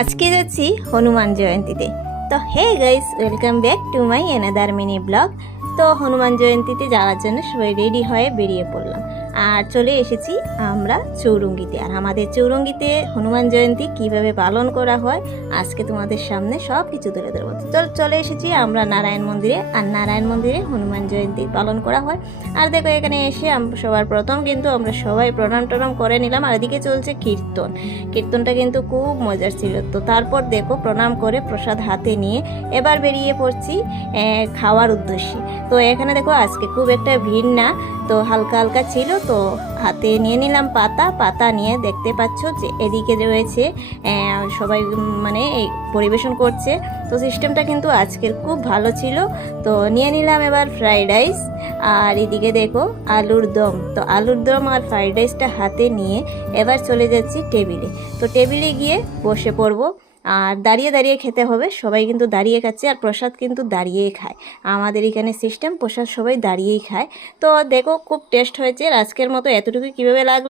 আজকে যাচ্ছি হনুমান জয়ন্তীতে। তো hey guys, welcome back to my another mini blog. তো হনুমান জয়ন্তীতে যাওয়ার জন্য সবাই রেডি হয়ে বেরিয়ে পড়লাম আর চলে এসেছি আমরা চৌরঙ্গিতে। আর আমাদের চৌরঙ্গিতে হনুমান জয়ন্তী কিভাবে পালন করা হয় আজকে তোমাদের সামনে সব কিছু তুলে ধরবো। তো চলে এসেছি আমরা নারায়ণ মন্দিরে, আর নারায়ণ মন্দিরে হনুমান জয়ন্তী পালন করা হয়। আর দেখো এখানে এসে সবার প্রথম কিন্তু আমরা সবাই প্রণাম টনাম করে নিলাম। আর এদিকে চলছে কীর্তনটা কিন্তু খুব মজার ছিল। তো তারপর দেখো প্রণাম করে প্রসাদ হাতে নিয়ে এবার বেরিয়ে পড়ছি খাওয়ার উদ্দেশ্যে। তো এখানে দেখো আজকে খুব একটা ভিড় না, তো হালকা হালকা ছিল। তো হাতে নিয়ে নিলাম পাতা নিয়ে দেখতে পাচ্ছ যে এদিকে রয়েছে সবাই মানে এই পরিবেশন করছে। তো সিস্টেমটা কিন্তু আজকের খুব ভালো ছিল। তো নিয়ে নিলাম এবার ফ্রাইড রাইস, আর এদিকে দেখো আলুর দম। তো আলুর দম আর ফ্রাইড রাইসটা হাতে নিয়ে এবার চলে যাচ্ছি টেবিলে। তো টেবিলে গিয়ে বসে পড়বো, আর দাঁড়িয়ে দাঁড়িয়ে খেতে হবে। সবাই কিন্তু দাঁড়িয়ে খাচ্ছে, আর প্রসাদ কিন্তু দাঁড়িয়েই খায়। আমাদের এখানে সিস্টেম প্রসাদ সবাই দাঁড়িয়েই খায়। তো দেখো খুব টেস্ট হয়েছে। আজকের মতো এতটুকু কীভাবে লাগলো